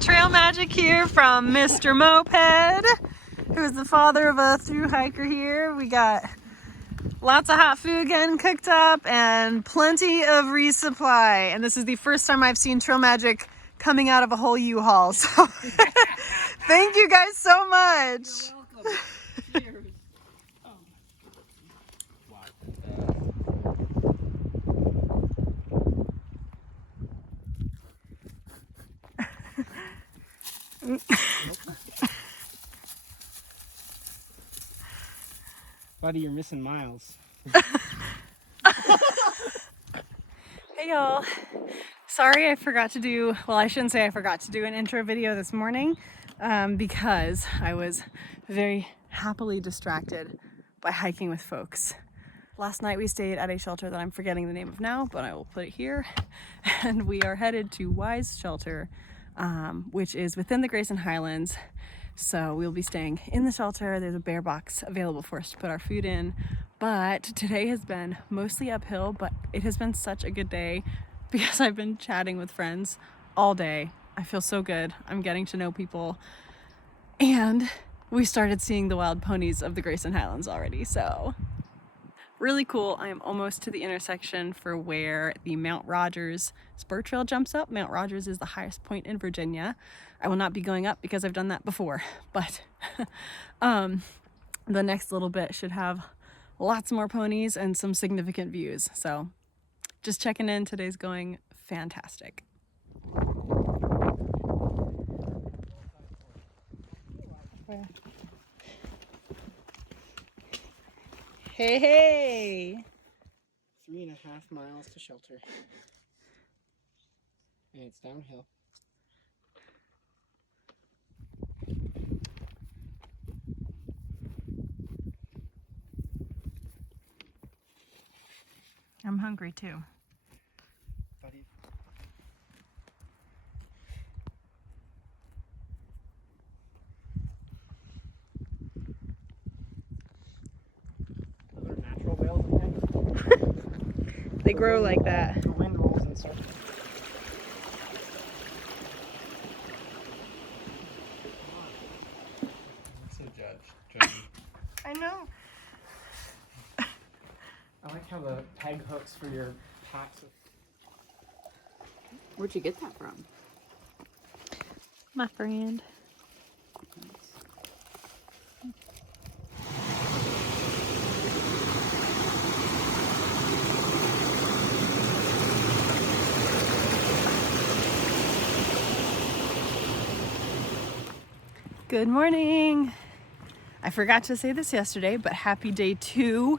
Trail magic here from Mr. Moped, who is the father of a through hiker here. We got lots of hot food getting cooked up and plenty of resupply. And this is the first time I've seen trail magic coming out of a whole U-Haul. So thank you guys so much. You're welcome. Cheers. Buddy, you're missing miles. Hey y'all. Sorry I forgot to do, well, I shouldn't say I forgot to do an intro video this morning because I was very happily distracted by hiking with folks. Last night we stayed at a shelter that I'm forgetting the name of now, but I will put it here. And we are headed to Wise Shelter, which is within the Grayson Highlands. So we'll be staying in the shelter. There's a bear box available for us to put our food in. But today has been mostly uphill, but it has been such a good day because I've been chatting with friends all day. I feel so good. I'm getting to know people. And we started seeing the wild ponies of the Grayson Highlands already, so really cool. I am almost to the intersection for where the Mount Rogers spur trail jumps up. Mount Rogers is the highest point in Virginia. I will not be going up because I've done that before, but the next little bit should have lots more ponies and some significant views. So just checking in. Today's going fantastic. Hey, hey! 3.5 miles to shelter. And it's downhill. I'm hungry too. Buddy. Those are natural whales again. They grow like that. The wind rolls in circles. What's the judge? I know. I like how the peg hooks for your packs. Where'd you get that from? My friend. Good morning. I forgot to say this yesterday, but happy day 2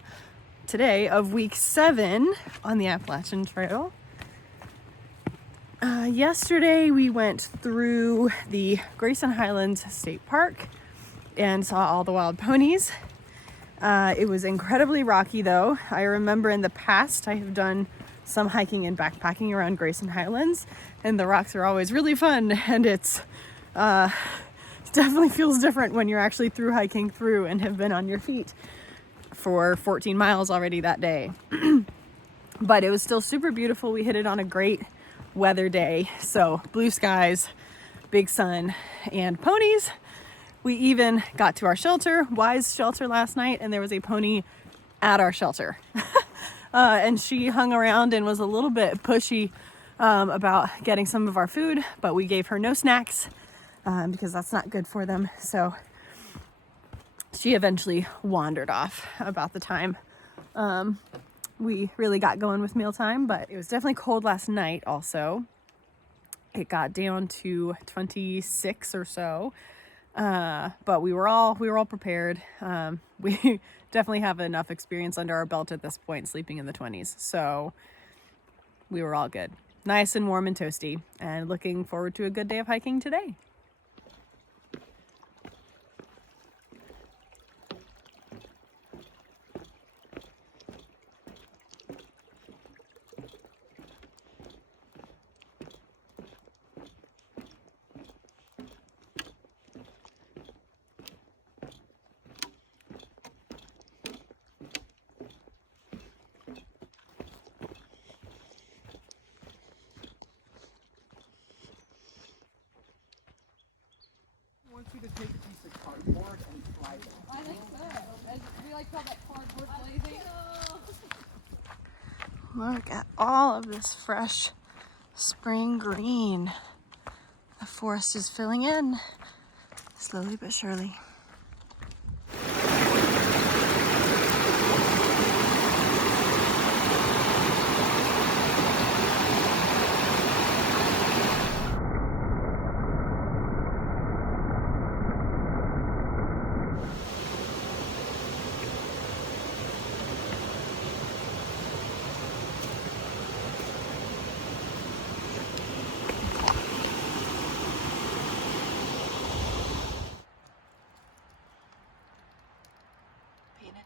today of week 7 on the Appalachian Trail. Yesterday we went through the Grayson Highlands State Park and saw all the wild ponies. It was incredibly rocky though. I remember in the past I have done some hiking and backpacking around Grayson Highlands, and the rocks are always really fun, and it definitely feels different when you're actually through hiking through and have been on your feet for 14 miles already that day. But it was still super beautiful. We hit it on a great weather day. So blue skies, big sun, and ponies. We even got to our shelter, Wise Shelter, last night, and there was a pony at our shelter. And she hung around and was a little bit pushy about getting some of our food, but we gave her no snacks because that's not good for them. So she eventually wandered off about the time we really got going with mealtime, but it was definitely cold last night also. It got down to 26 or so, but we were all prepared. We definitely have enough experience under our belt at this point, sleeping in the 20s, so we were all good. Nice and warm and toasty, and looking forward to a good day of hiking today. could take a piece of cardboard and slide it. I think so. We like call that cardboard blazing. Look at all of this fresh spring green. The forest is filling in, slowly but surely.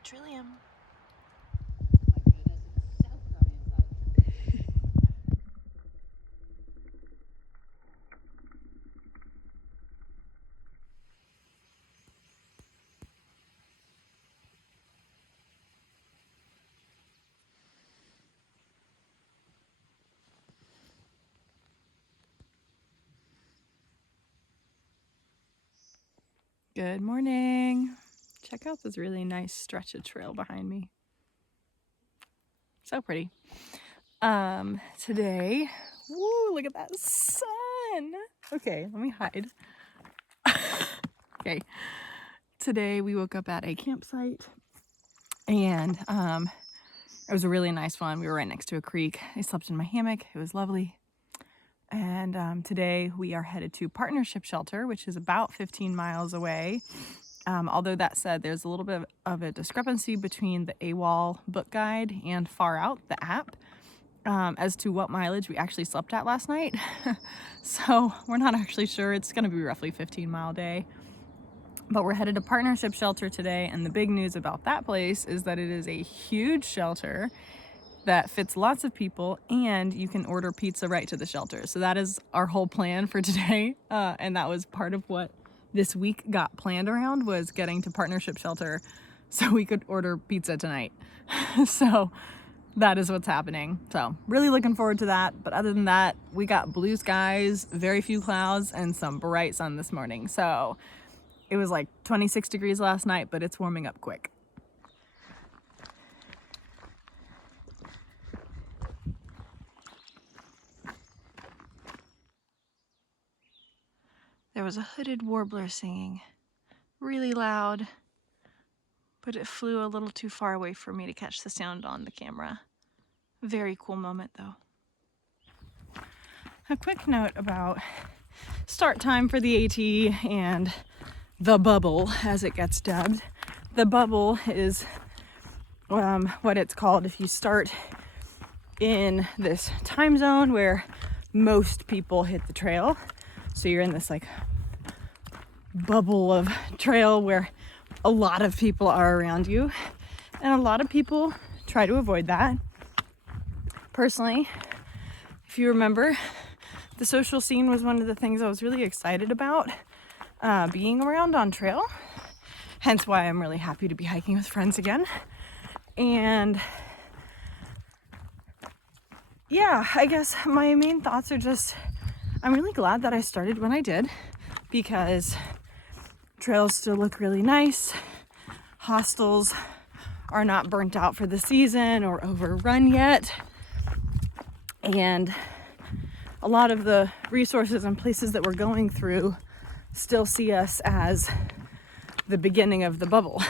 Trillium. Good morning. Check out this really nice stretch of trail behind me. So pretty. Today, woo, look at that sun. Okay, let me hide. Okay. Today we woke up at a campsite and it was a really nice one. We were right next to a creek. I slept in my hammock. It was lovely. And today we are headed to Partnership Shelter, which is about 15 miles away. Although that said, there's a little bit of a discrepancy between the AWOL book guide and Far Out, the app, as to what mileage we actually slept at last night. So we're not actually sure. It's going to be roughly 15-mile day. But we're headed to Partnership Shelter today, and the big news about that place is that it is a huge shelter that fits lots of people, and you can order pizza right to the shelter. So that is our whole plan for today, and that was part of what this week got planned around, was getting to Partnership Shelter so we could order pizza tonight. So that is what's happening. So really looking forward to that. But other than that, we got blue skies, very few clouds, and some bright sun this morning. So it was like 26 degrees last night, but it's warming up quick. There was a hooded warbler singing, really loud, but it flew a little too far away for me to catch the sound on the camera. Very cool moment though. A quick note about start time for the AT and the bubble, as it gets dubbed. The bubble is what it's called if you start in this time zone where most people hit the trail. So you're in this like bubble of trail where a lot of people are around you, and a lot of people try to avoid that. Personally, if you remember, the social scene was one of the things I was really excited about being around on trail, hence why I'm really happy to be hiking with friends again. And yeah, I guess my main thoughts are just, I'm really glad that I started when I did, because trails still look really nice. Hostels are not burnt out for the season or overrun yet. And a lot of the resources and places that we're going through still see us as the beginning of the bubble,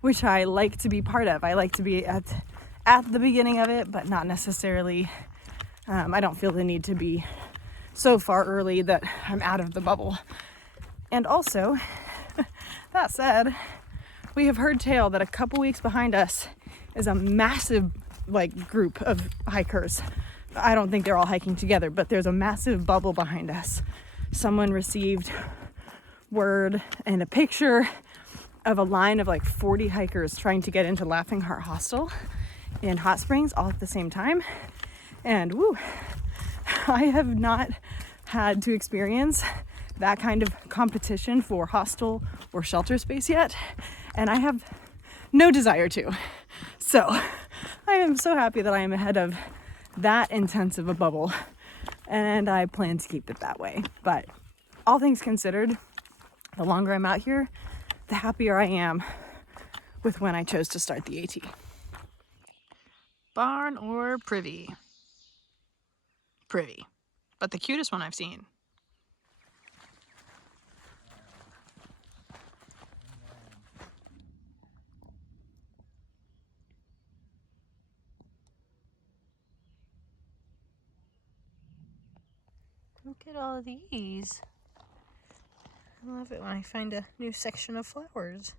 which I like to be part of. I like to be at the beginning of it, but not necessarily, I don't feel the need to be so far early that I'm out of the bubble. And also, that said, we have heard tale that a couple weeks behind us is a massive group of hikers. I don't think they're all hiking together, but there's a massive bubble behind us. Someone received word and a picture of a line of 40 hikers trying to get into Laughing Heart Hostel in Hot Springs all at the same time. And woo, I have not had to experience that kind of competition for hostel or shelter space yet, and I have no desire to. So I am so happy that I am ahead of that intense of a bubble, and I plan to keep it that way. But all things considered, the longer I'm out here, the happier I am with when I chose to start the AT. Barn or privy? Privy, but the cutest one I've seen. Look at all of these. I love it when I find a new section of flowers.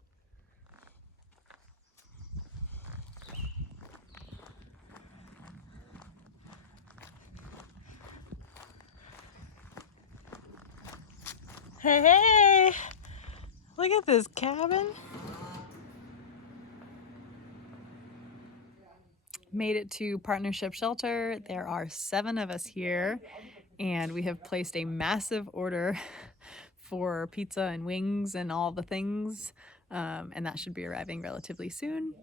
Hey, hey! Look at this cabin. Made it to Partnership Shelter. There are 7 of us here, and we have placed a massive order for pizza and wings and all the things, and that should be arriving relatively soon.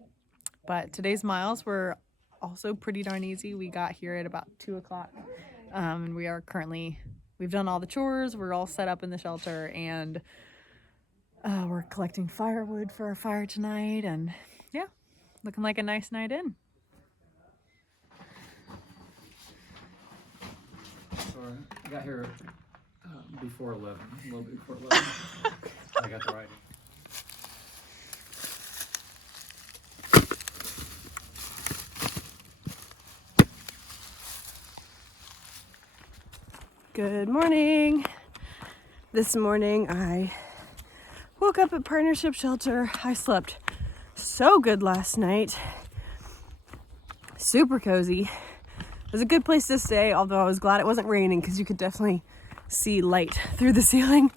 But today's miles were also pretty darn easy. We got here at about 2 o'clock, and we've done all the chores, we're all set up in the shelter, and we're collecting firewood for our fire tonight, and yeah, looking like a nice night in. Sorry, I got here before 11, a little bit before 11. I got the right. Good morning. This morning I woke up at Partnership Shelter. I slept so good last night. Super cozy. It was a good place to stay, although I was glad it wasn't raining because you could definitely see light through the ceiling,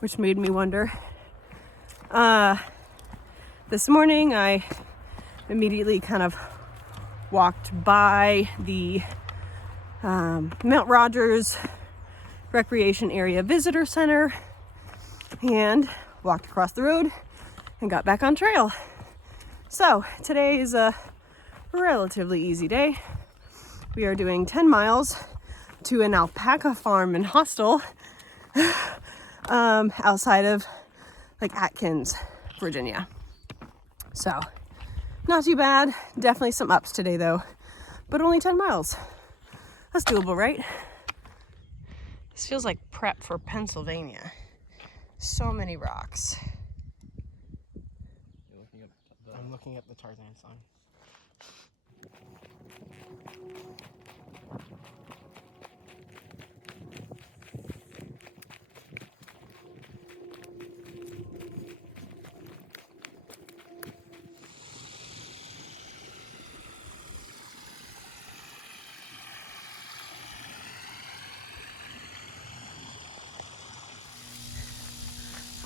which made me wonder. This morning I immediately kind of walked by the Mount Rogers Recreation Area Visitor Center and walked across the road and got back on trail. So today is a relatively easy day. We are doing 10 miles to an alpaca farm and hostel outside of like Atkins, Virginia. So not too bad. Definitely some ups today though, but only 10 miles. That's doable, right? This feels like prep for Pennsylvania. So many rocks. You're looking up I'm looking at the Tarzan song.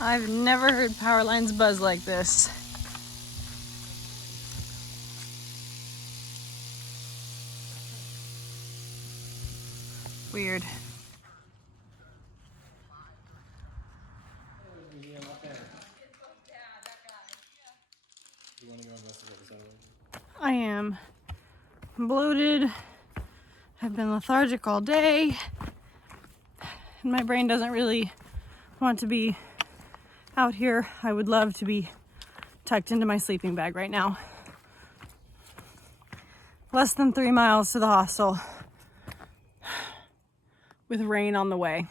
I've never heard power lines buzz like this. Weird. You want to go investigate this other? I am bloated. I've been lethargic all day. And my brain doesn't really want to be out here. I would love to be tucked into my sleeping bag right now. Less than 3 miles to the hostel with rain on the way.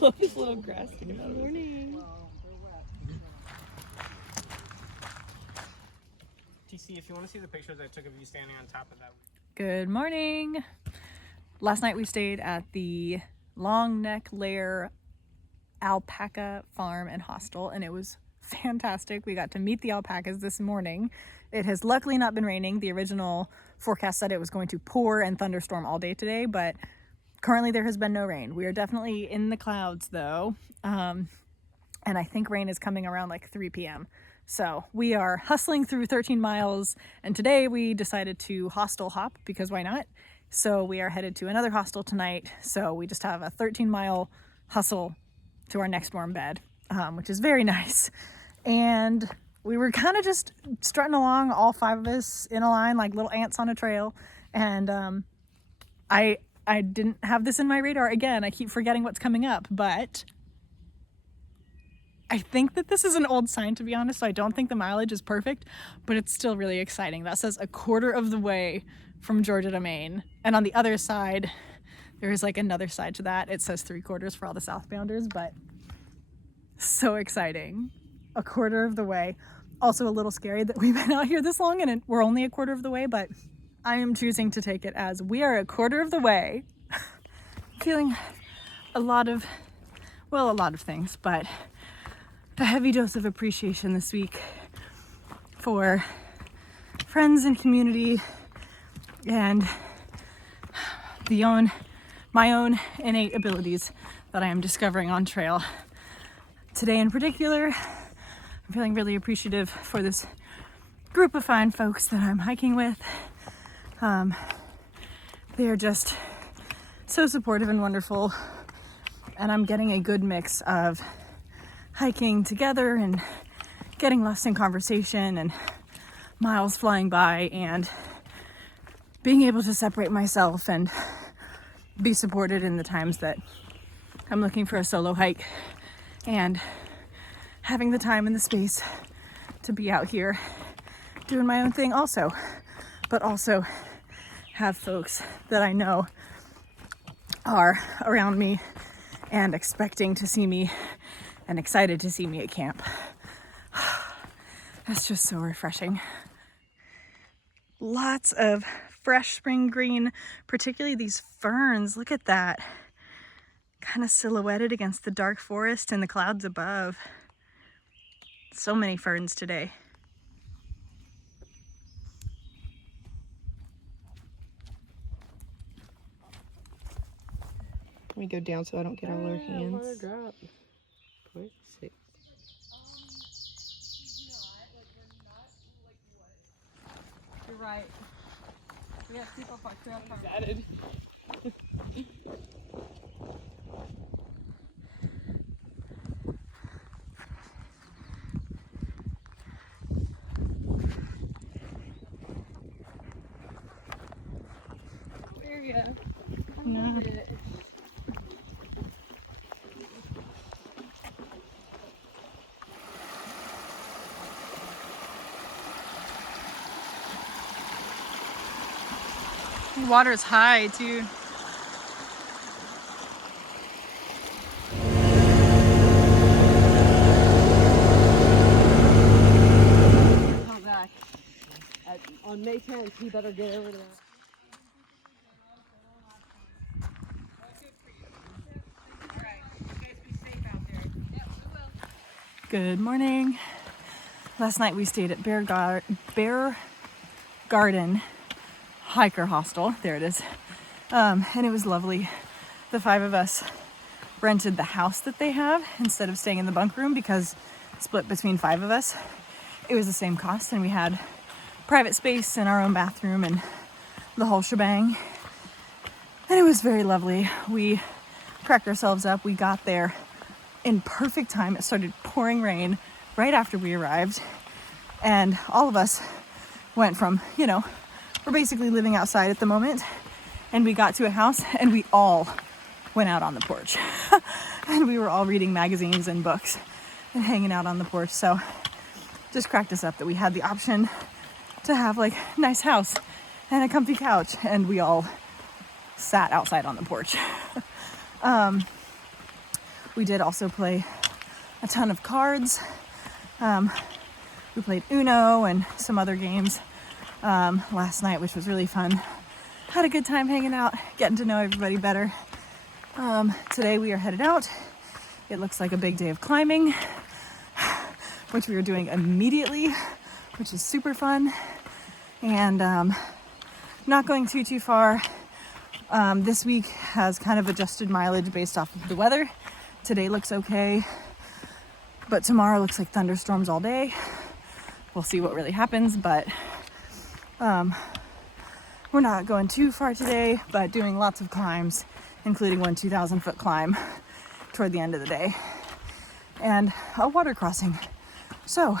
love his little grass. Good morning. TC, if you want to see the pictures I took of you standing on top of that. Good morning. Last night we stayed at the Long Neck Lair Alpaca Farm and Hostel, and it was fantastic. We got to meet the alpacas this morning. It has luckily not been raining. The original forecast said it was going to pour and thunderstorm all day today, but currently there has been no rain. We are definitely in the clouds though, and I think rain is coming around like 3 p.m. So we are hustling through 13 miles, and today we decided to hostel hop because why not? So we are headed to another hostel tonight. So we just have a 13-mile hustle to our next warm bed, which is very nice. And we were kind of just strutting along, all 5 of us in a line like little ants on a trail. And I didn't have this in my radar. Again, I keep forgetting what's coming up, but I think that this is an old sign, to be honest, so I don't think the mileage is perfect, but it's still really exciting. That says a quarter of the way from Georgia to Maine. And on the other side, there is like another side to that. It says 3/4 for all the southbounders, but so exciting. A quarter of the way. Also a little scary that we've been out here this long and we're only a quarter of the way, but I am choosing to take it as we are a quarter of the way. Feeling a lot of things, but a heavy dose of appreciation this week for friends and community and my own innate abilities that I am discovering on trail. Today in particular, I'm feeling really appreciative for this group of fine folks that I'm hiking with. They are just so supportive and wonderful, and I'm getting a good mix of hiking together and getting lost in conversation and miles flying by and being able to separate myself and be supported in the times that I'm looking for a solo hike and having the time and the space to be out here doing my own thing also, but also have folks that I know are around me and expecting to see me and excited to see me at camp. That's just so refreshing. Lots of fresh spring green, particularly these ferns. Look at that. Kind of silhouetted against the dark forest and the clouds above. So many ferns today. Let me go down so I don't get all our hands. Drop. You're right. We have people for trail cars. Area. No. Water is high too. Come back. On May 10th, he better get over there. Good morning. Last night we stayed at Bear Garden Hiker Hostel. There it is. And it was lovely. The 5 of us rented the house that they have instead of staying in the bunk room because split between 5 of us. It was the same cost, and we had private space and our own bathroom and the whole shebang. And it was very lovely. We cracked ourselves up. We got there in perfect time. It started pouring rain right after we arrived. And all of us went from, we're basically living outside at the moment, and we got to a house and we all went out on the porch. And we were all reading magazines and books and hanging out on the porch. So just cracked us up that we had the option to have like a nice house and a comfy couch, and we all sat outside on the porch. We did also play a ton of cards. We played Uno and some other games last night, which was really fun. Had a good time hanging out, getting to know everybody better. Today we are headed out. It looks like a big day of climbing, which we are doing immediately, which is super fun. And not going too far. This week has kind of adjusted mileage based off of the weather. Today looks okay, but tomorrow looks like thunderstorms all day. We'll see what really happens, but we're not going too far today, but doing lots of climbs, including one 2,000-foot climb toward the end of the day, and a water crossing. So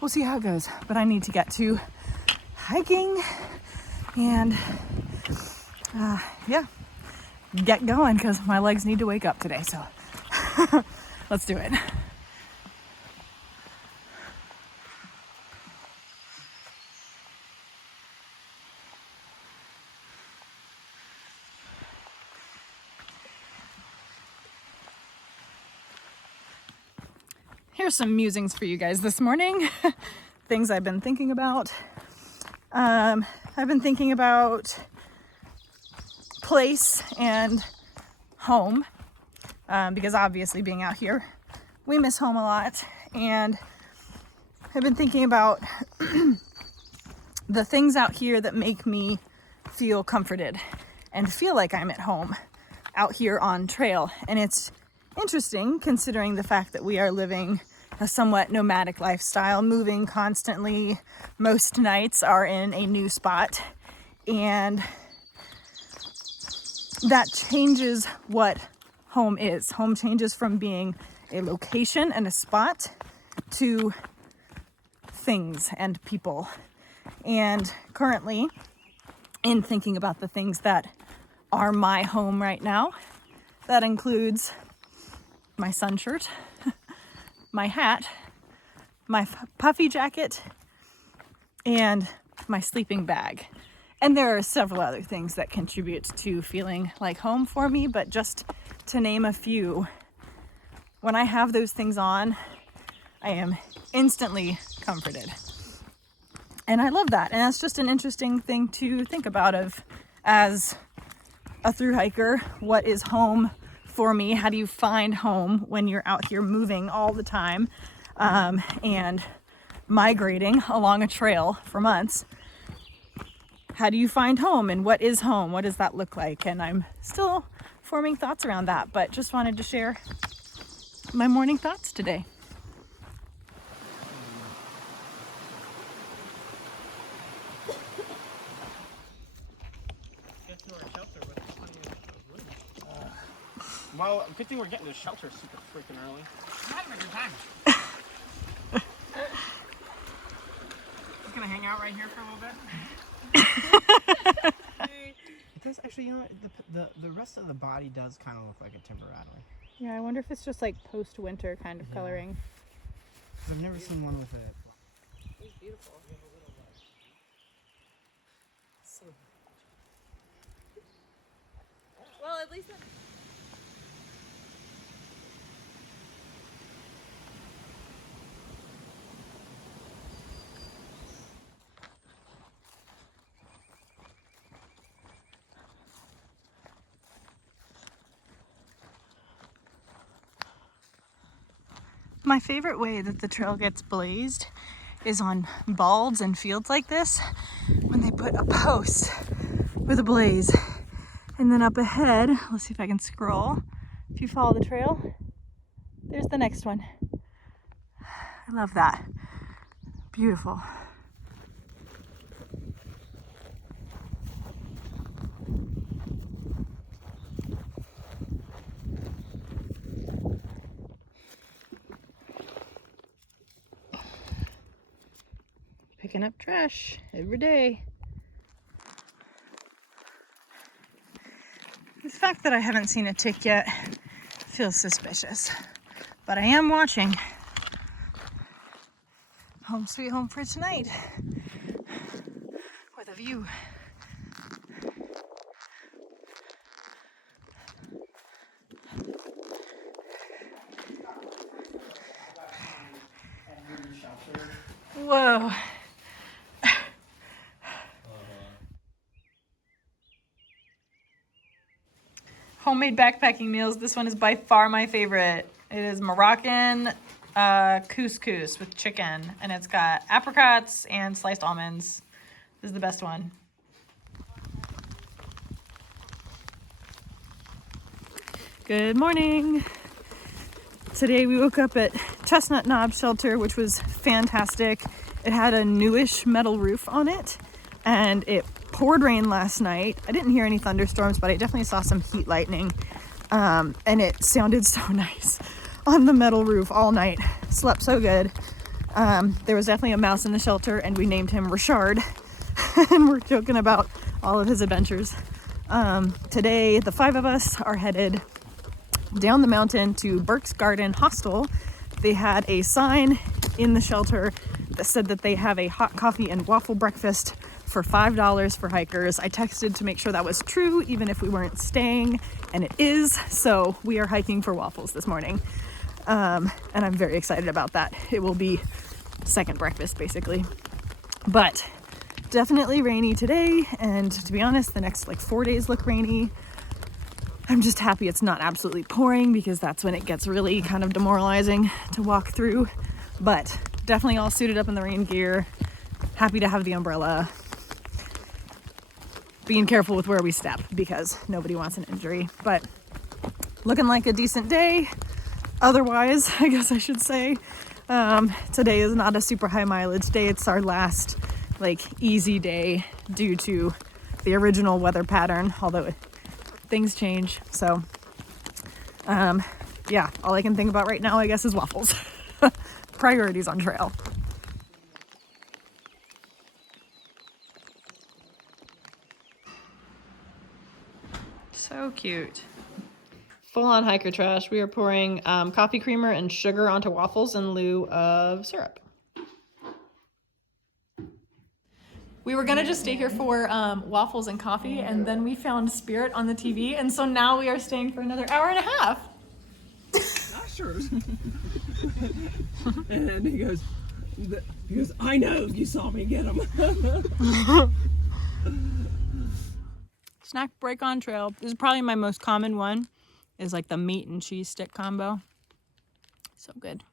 we'll see how it goes, but I need to get to hiking and yeah, get going because my legs need to wake up today. So let's do it. Here's some musings for you guys this morning. Things I've been thinking about. I've been thinking about place and home because obviously being out here, we miss home a lot. And I've been thinking about the things out here that make me feel comforted and feel like I'm at home out here on trail. And it's interesting considering the fact that we are living a somewhat nomadic lifestyle, moving constantly. Most nights are in a new spot, and that changes what home is. Home changes from being a location and a spot to things and people. And currently, in thinking about the things that are my home right now, that includes my sun shirt, my hat, my puffy jacket, and my sleeping bag. And there are several other things that contribute to feeling like home for me, but just to name a few, when I have those things on, I am instantly comforted. And I love that. And that's just an interesting thing to think about as a thru hiker. What is home for me? How do you find home when you're out here moving all the time and migrating along a trail for months? How do you find home, and what is home? What does that look like? And I'm still forming thoughts around that, but just wanted to share my morning thoughts today. Get to our shelter with plenty of room. Well, good thing we're getting to the shelter super freaking early. I'm having a good time. Just gonna hang out right here for a little bit. It does actually, you know, the rest of the body does kind of look like a timber rattler. Yeah, I wonder if it's just like post-winter kind of coloring. 'Cause I've never seen one with it. It's beautiful. Well, at least my favorite way that the trail gets blazed is on balds and fields like this, when they put a post with a blaze. And then up ahead, let's see if I can scroll. If you follow the trail, there's the next one. I love that. Beautiful. Picking up trash every day. The fact that I haven't seen a tick yet feels suspicious, but I am watching. Home sweet home for tonight with a view. Whoa. Homemade backpacking meals. This one is by far my favorite. It is Moroccan couscous with chicken, and it's got apricots and sliced almonds. This is the best one. Good morning. Today we woke up at Chestnut Knob Shelter, which was fantastic. It had a newish metal roof on it, and it poured rain last night. I didn't hear any thunderstorms, but I definitely saw some heat lightning, and it sounded so nice on the metal roof all night. Slept so good. There was definitely a mouse in the shelter, and we named him Richard, and we're joking about all of his adventures. Today, the 5 of us are headed down the mountain to Burke's Garden Hostel. They had a sign in the shelter that said that they have a hot coffee and waffle breakfast for $5 for hikers. I texted to make sure that was true, even if we weren't staying, and it is. So we are hiking for Waffles this morning, and I'm very excited about that. It will be second breakfast, basically. But definitely rainy today, and to be honest, the next 4 days look rainy. I'm just happy it's not absolutely pouring, because that's when it gets really kind of demoralizing to walk through. But definitely all suited up in the rain gear. Happy to have the umbrella. Being careful with where we step, because nobody wants an injury. But looking like a decent day. Otherwise, I guess I should say, today is not a super high mileage day. It's our last easy day due to the original weather pattern, although things change. So yeah, all I can think about right now, I guess, is Waffles. Priorities on trail. So cute. Full on hiker trash. We are pouring coffee creamer and sugar onto waffles in lieu of syrup. We were gonna just stay here for waffles and coffee, and then we found Spirit on the TV, and so now we are staying for another hour and a half. Not sure. And he goes, I know you saw me get him. Snack break on trail. This is probably my most common one, is the meat and cheese stick combo. So good.